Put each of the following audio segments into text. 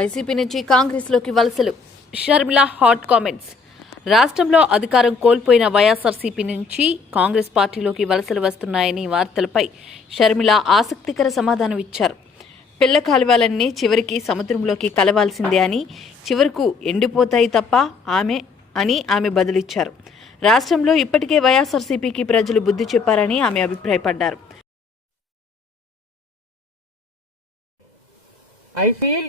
YCP నుంచి కాంగ్రెస్లోకి వలసలు. Sharmila hot comments. రాష్ట్రంలో అధికారం కోల్పోయిన వైఎస్ఆర్సీపీ నుంచి కాంగ్రెస్ పార్టీలోకి వలసలు వస్తున్నాయని వార్తలపై షర్మిల ఆసక్తికర సమాధానం ఇచ్చారు. పిల్ల కాలువలన్నీ చివరికి సముద్రంలోకి కలవాల్సిందే అని చివరకు ఎండిపోతాయి తప్ప ఆమె అని ఆమె బదులిచ్చారు. రాష్ట్రంలో ఇప్పటికే వైఎస్ఆర్సీపీకి ప్రజలు బుద్ధి చెప్పారని ఆమె అభిప్రాయపడ్డారు. ఐ ఫీల్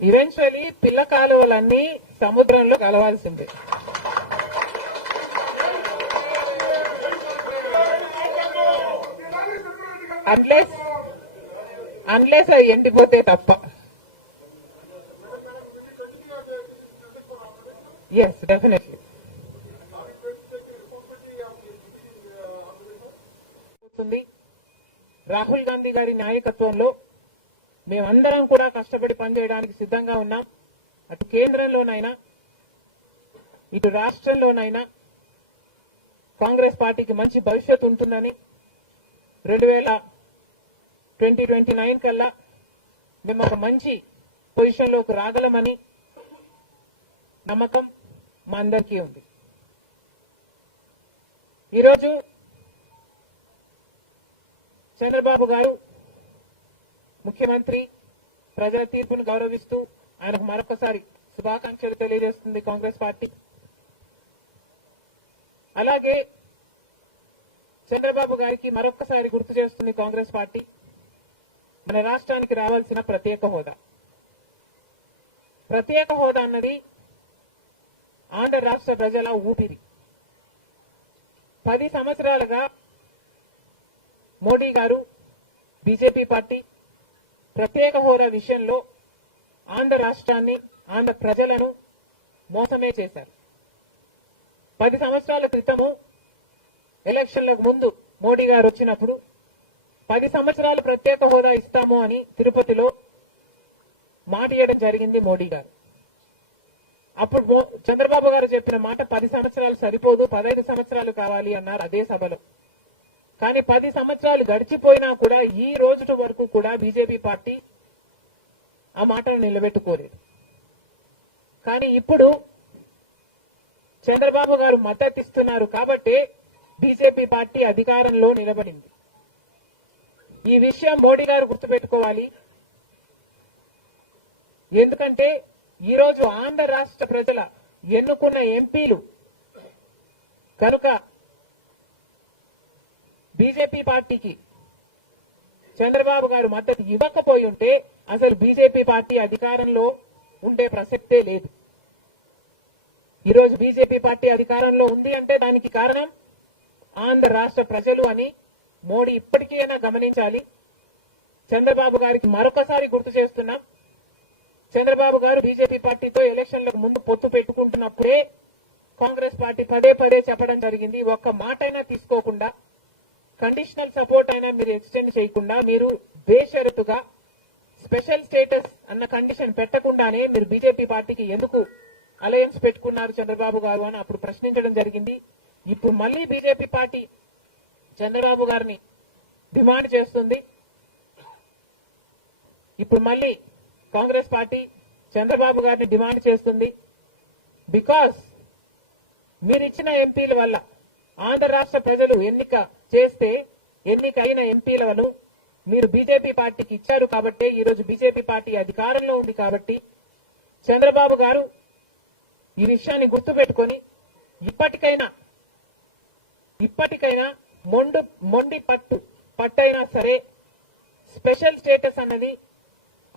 ఈవెన్చువలీ పిల్ల కాలువలన్నీ సముద్రంలో కలవాల్సిందే. అన్లెస్ అన్లెస్ అవి ఎండిపోతే తప్ప. ఎస్ డెఫినెట్లీ రాహుల్ గాంధీ గారి నాయకత్వంలో మేమందరం కూడా కష్టపడి పనిచేయడానికి సిద్ధంగా ఉన్నాం. అటు కేంద్రంలోనైనా ఇటు రాష్ట్రంలోనైనా కాంగ్రెస్ పార్టీకి మంచి భవిష్యత్తు ఉంటుందని రెండు వేల ట్వంటీ ట్వంటీ నైన్ కల్లా మేము ఒక మంచి పొజిషన్లోకి రాగలమని నమ్మకం మా అందరికీ ఉంది. ఈరోజు చంద్రబాబు గారు ముఖ్యమంత్రి ప్రజల తీర్పును గౌరవిస్తూ ఆయనకు మరొకసారి శుభాకాంక్షలు తెలియజేస్తుంది కాంగ్రెస్ పార్టీ. అలాగే చంద్రబాబు గారికి మరొకసారి గుర్తు చేస్తుంది కాంగ్రెస్ పార్టీ. మన రాష్ట్రానికి రావాల్సిన ప్రత్యేక హోదా. ప్రత్యేక హోదా అన్నది ఆంధ్ర రాష్ట్ర ప్రజల ఊపిరి. పది సంవత్సరాలుగా మోడీ గారు బీజేపీ పార్టీ ప్రత్యేక హోదా విషయంలో ఆంధ్ర రాష్ట్రాన్ని ఆంధ్ర ప్రజలను మోసమే చేశారు. పది సంవత్సరాల క్రితము ఎలక్షన్లకు ముందు మోడీ గారు వచ్చినప్పుడు పది సంవత్సరాలు ప్రత్యేక హోదా ఇస్తాము అని తిరుపతిలో మాట ఇవ్వడం జరిగింది మోడీ గారు. అప్పుడు చంద్రబాబు గారు చెప్పిన మాట పది సంవత్సరాలు సరిపోదు పదహైదు సంవత్సరాలు కావాలి అన్నారు అదే సభలో. కానీ పది సంవత్సరాలు గడిచిపోయినా కూడా ఈ రోజు వరకు కూడా బీజేపీ పార్టీ ఆ మాటను నిలబెట్టుకోలేదు. కానీ ఇప్పుడు చంద్రబాబు గారు మద్దతు ఇస్తున్నారు కాబట్టి బీజేపీ పార్టీ అధికారంలో నిలబడింది. ఈ విషయం మోడీ గారు గుర్తుపెట్టుకోవాలి. ఎందుకంటే ఈరోజు ఆంధ్ర రాష్ట్ర ప్రజల ఎన్నుకున్న ఎంపీలు కనుక బీజేపీ పార్టీకి. చంద్రబాబు గారు మద్దతు ఇవ్వకపోయి ఉంటే అసలు బీజేపీ పార్టీ అధికారంలో ఉండే ప్రసక్తే లేదు. ఈ రోజు బీజేపీ పార్టీ అధికారంలో ఉంది అంటే దానికి కారణం ఆంధ్ర రాష్ట్ర ప్రజలు అని మోడీ ఇప్పటికైనా గమనించాలి. చంద్రబాబు గారికి మరొకసారి గుర్తు చేస్తున్నాం చంద్రబాబు గారు బీజేపీ పార్టీతో ఎలక్షన్లకు ముందు పొత్తు పెట్టుకుంటున్నప్పుడే కాంగ్రెస్ పార్టీ పదే పదే చెప్పడం జరిగింది. ఒక్క మాట అయినా తీసుకోకుండా కండిషనల్ సపోర్ట్ అయినా మీరు ఎక్స్టెండ్ చేయకుండా మీరు బేషరతుగా స్పెషల్ స్టేటస్ అన్న కండిషన్ పెట్టకుండానే మీరు బీజేపీ పార్టీకి ఎందుకు అలయన్స్ పెట్టుకున్నారు చంద్రబాబు గారు అని అప్పుడు ప్రశ్నించడం జరిగింది. ఇప్పుడు మళ్ళీ బీజేపీ పార్టీ చంద్రబాబు గారిని డిమాండ్ చేస్తుంది. ఇప్పుడు మళ్ళీ కాంగ్రెస్ పార్టీ చంద్రబాబు గారిని డిమాండ్ చేస్తుంది. బికాస్ మీరిచ్చిన ఎంపీల వల్ల ఆంధ్ర రాష్ట్ర ప్రజలు ఎన్నిక చేస్తే ఎన్నికైన ఎంపీలను మీరు బీజేపీ పార్టీకి ఇచ్చారు కాబట్టి ఈరోజు బీజేపీ పార్టీ అధికారంలో ఉంది కాబట్టి చంద్రబాబు గారు ఈ విషయాన్ని గుర్తుపెట్టుకొని ఇప్పటికైనా ఇప్పటికైనా మొండు మొండి పట్టు పట్టైనా సరే స్పెషల్ స్టేటస్ అన్నది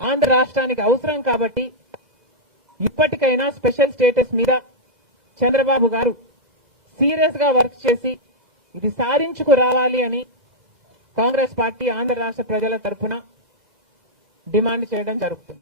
ఆంధ్ర రాష్ట్రానికి అవసరం కాబట్టి ఇప్పటికైనా స్పెషల్ స్టేటస్ మీద చంద్రబాబు గారు సీరియస్గా వర్క్ చేసి ఇది సాధించుకు రావాలి అని కాంగ్రెస్ పార్టీ ఆంధ్ర రాష్ట్ర ప్రజల తరఫున డిమాండ్ చేయడం జరుగుతుంది.